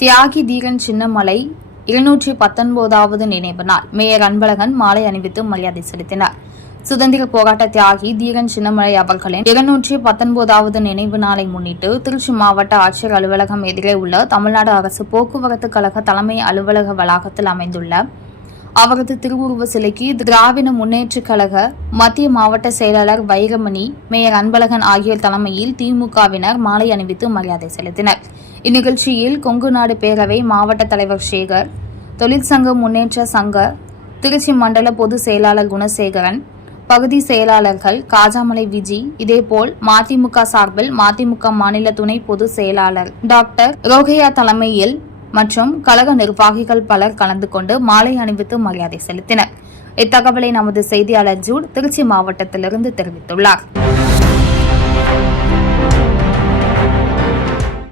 தியாகி தீரன் சின்னமலை இருநூற்றி பத்தொன்பதாவது நினைவு நாள் மேயர் அன்பழகன் மாலை அணிவித்து மரியாதை செலுத்தினார். சுதந்திர போராட்ட தியாகி தீரன் சின்னமலை அவர்களின் இருநூற்றி பத்தொன்பதாவது நினைவு நாளை முன்னிட்டு திருச்சி மாவட்ட ஆட்சியர் அலுவலகம் எதிரே உள்ள தமிழ்நாடு அரசு போக்குவரத்து கழக தலைமை அலுவலக வளாகத்தில் அமைந்துள்ள அவரது திருவுருவ சிலைக்கு திராவிட முன்னேற்றக் கழக மத்திய மாவட்ட செயலாளர் வைரமணி மேயர் அன்பழகன் ஆகியோர் தலைமையில் திமுகவினர் மாலை அணிவித்து மரியாதை செலுத்தினர். இந்நிகழ்ச்சியில் கொங்கு நாடு பேரவை மாவட்ட தலைவர் சேகர் தொழிற்சங்க முன்னேற்ற சங்க திருச்சி மண்டல பொதுச் செயலாளர் குணசேகரன் பகுதி செயலாளர்கள் காஜாமலை விஜி இதேபோல் மதிமுக சார்பில் மதிமுக மாநில துணை பொதுச் செயலாளர் டாக்டர் ரோகையா தலைமையில் மற்றும் கழக நிர்வாகிகள் பலர் கலந்து கொண்டு மாலை அணிவித்து மரியாதை செலுத்தினர். இத்தகவலை நமது செய்தியாளர் ஜூட் திருச்சி மாவட்டத்திலிருந்து தெரிவித்துள்ளார்.